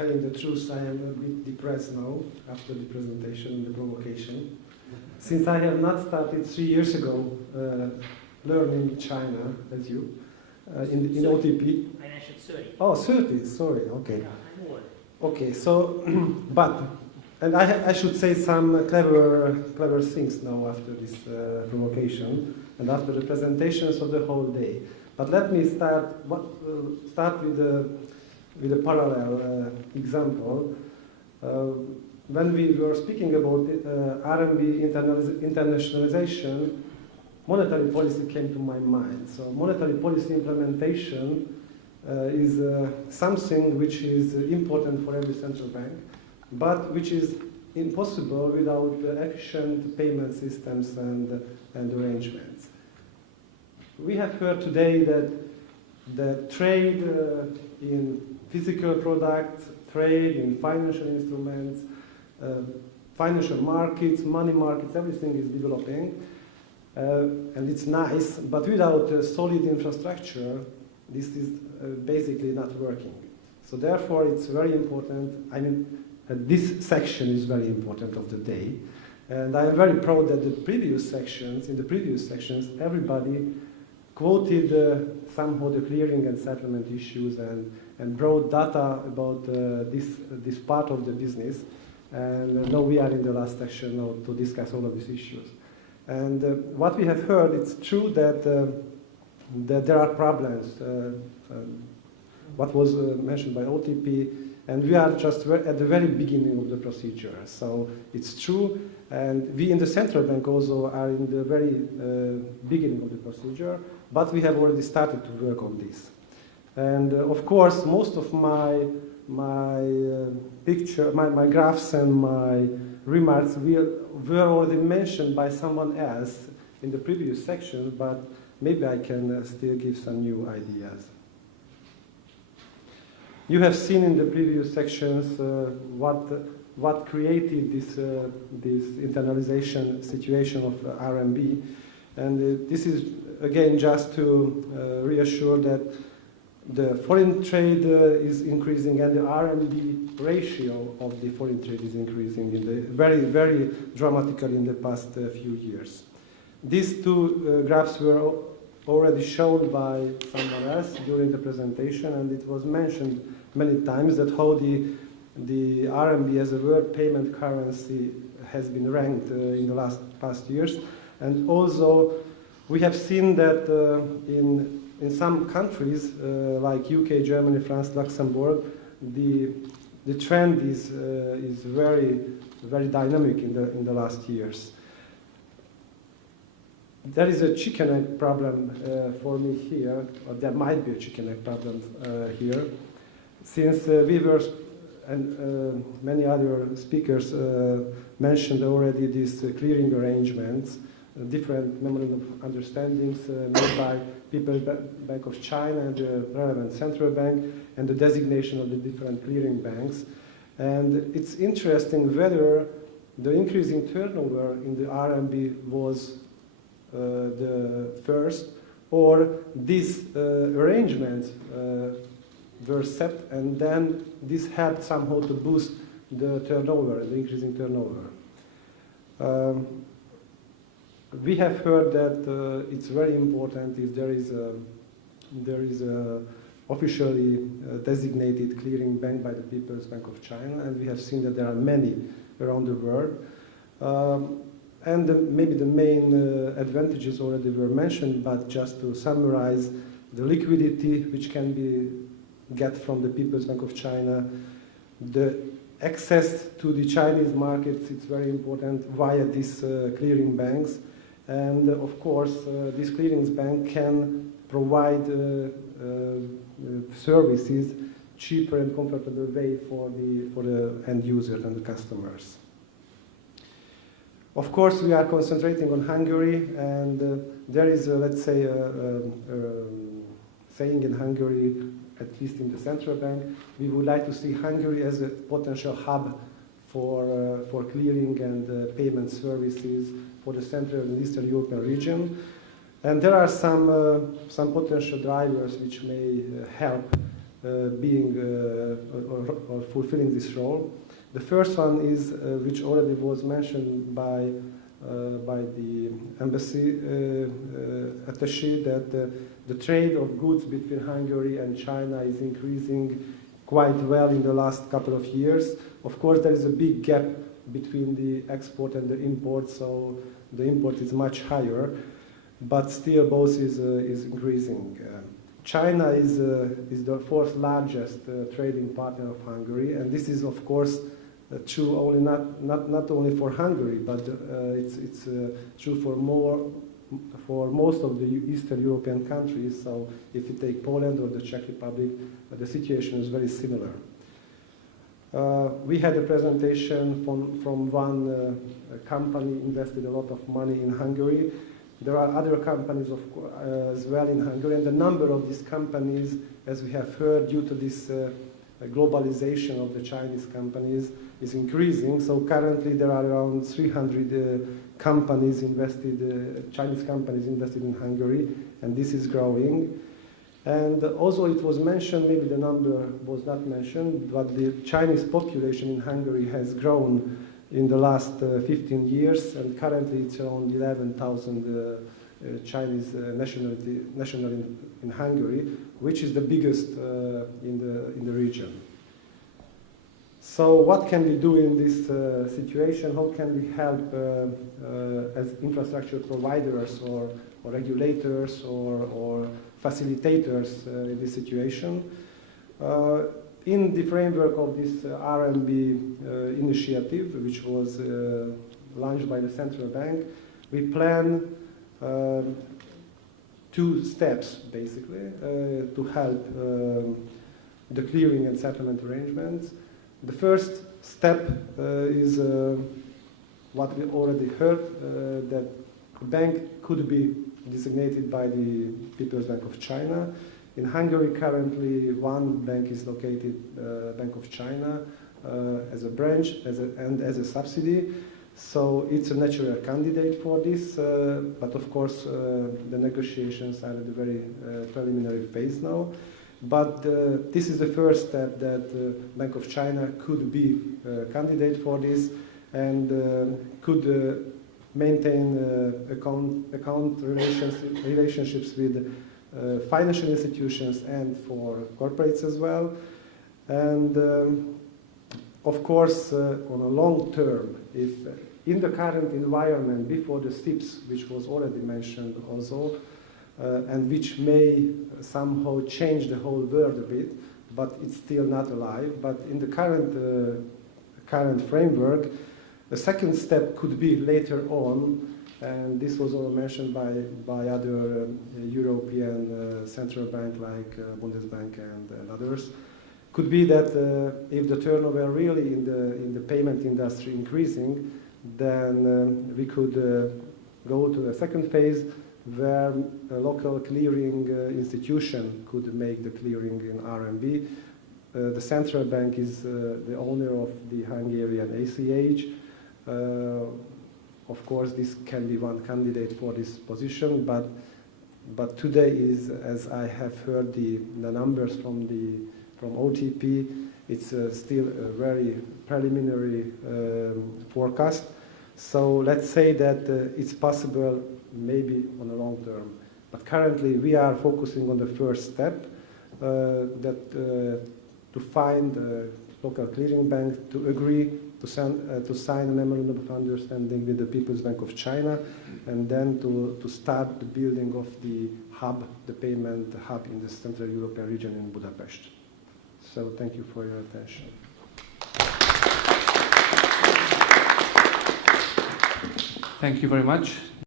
Telling the truth, I am a bit depressed now after the presentation and the provocation. Since I have not started 3 years ago learning China, as you, in OTP. Financial 30. Oh, 30, sorry, okay. Yeah, more. Okay, so, and I should say some clever things now after this provocation and after the presentations of the whole day. But let me start with a parallel example. When we were speaking about RMB internationalization, monetary policy came to my mind. So monetary policy implementation is something which is important for every central bank, but which is impossible without efficient payment systems and arrangements. We have heard today that the trade in physical products, trade in financial instruments, financial markets, money markets, everything is developing. And it's nice, but without a solid infrastructure, this is basically not working. So therefore, it's very important. I mean, this section is very important of the day. And I am very proud that in the previous sections, everybody quoted somehow the clearing and settlement issues and brought data about this part of the business. And now we are in the last section now to discuss all of these issues. And what we have heard, it's true that there are problems. What was mentioned by OTP, and we are just at the very beginning of the procedure. So it's true, and we in the central bank also are in the very beginning of the procedure, but we have already started to work on this. And of course, most of my graphs and my remarks were already mentioned by someone else in the previous section, but maybe I can still give some new ideas. You have seen in the previous sections what created this internalization situation of RMB, and this is again just to reassure that the foreign trade is increasing and the RMB ratio of the foreign trade is increasing very dramatically in the past few years. These two graphs were already shown by someone else during the presentation, and it was mentioned many times that how the RMB as a world payment currency has been ranked in the past years. And also we have seen that in some countries like UK, Germany, France, Luxembourg, the trend is very dynamic in the last years. There is a chicken egg problem for me here, or there might be a chicken egg problem here, since we were, and many other speakers mentioned already these clearing arrangements, different memorandum of understandings made by People's Bank of China and the relevant central bank, and the designation of the different clearing banks. And it's interesting whether the increasing turnover in the RMB was the first, or these arrangements were set, and then this helped somehow to boost the turnover, the increasing turnover. We have heard that it's very important if there is a officially designated clearing bank by the People's Bank of China, and we have seen that there are many around the world. Maybe the main advantages already were mentioned, but just to summarize, the liquidity which can be get from the People's Bank of China, the access to the Chinese markets, it's very important via these clearing banks, and of course this clearing bank can provide services cheaper and comfortable way for the end users and the customers. Of course, we are concentrating on Hungary, and there is, let's say, saying in Hungary, at least in the central bank, we would like to see Hungary as a potential hub for clearing and payment services for the Central and Eastern European region. And there are some potential drivers which may help being or fulfilling this role. The first one is, which already was mentioned by the embassy attaché, that the trade of goods between Hungary and China is increasing quite well in the last couple of years. Of course, there is a big gap between the export and the import, so the import is much higher, but still both is increasing. China is the fourth largest trading partner of Hungary, and this is of course true only not only for Hungary, but it's true for most of the Eastern European countries. So if you take Poland or the Czech Republic, the situation is very similar. We had a presentation from one company invested a lot of money in Hungary. There are other companies as well in Hungary, and the number of these companies, as we have heard, due to this globalization of the Chinese companies, is increasing. So currently there are around 300 companies invested, Chinese companies invested in Hungary, and this is growing. And also it was mentioned, maybe the number was not mentioned, but the Chinese population in Hungary has grown in the last 15 years, and currently it's around 11,000 Chinese national in Hungary, which is the biggest in the region. So what can we do in this situation? How can we help as infrastructure providers or regulators or facilitators in this situation? In the framework of this RMB initiative, which was launched by the central bank, we plan 2 steps, basically, to help the clearing and settlement arrangements. The first step is what we already heard, that the bank could be designated by the People's Bank of China. In Hungary, currently, one bank is located, Bank of China, as a branch and as a subsidy. So it's a natural candidate for this, but of course, the negotiations are at a very preliminary phase now. But this is the first step that Bank of China could be a candidate for this and could maintain account relationships with financial institutions and for corporates as well. And of course, on a long term, if in the current environment before the SIPs, which was already mentioned also, and which may somehow change the whole world a bit, but it's still not alive. But in the current framework, the second step could be later on, and this was all mentioned by other European central bank like Bundesbank and others, could be that if the turnover really in the payment industry increasing, then we could go to a second phase where a local clearing institution could make the clearing in RMB. The central bank is the owner of the Hungarian ACH. Of course, this can be one candidate for this position, but today is, as I have heard the numbers from OTP, it's still a very preliminary forecast. So let's say that it's possible maybe on a long term. But currently we are focusing on the first step, to find a local clearing bank to agree to sign a memorandum of understanding with the People's Bank of China, and then to start the building of the hub, the payment hub in the Central European region in Budapest. So thank you for your attention. Thank you very much.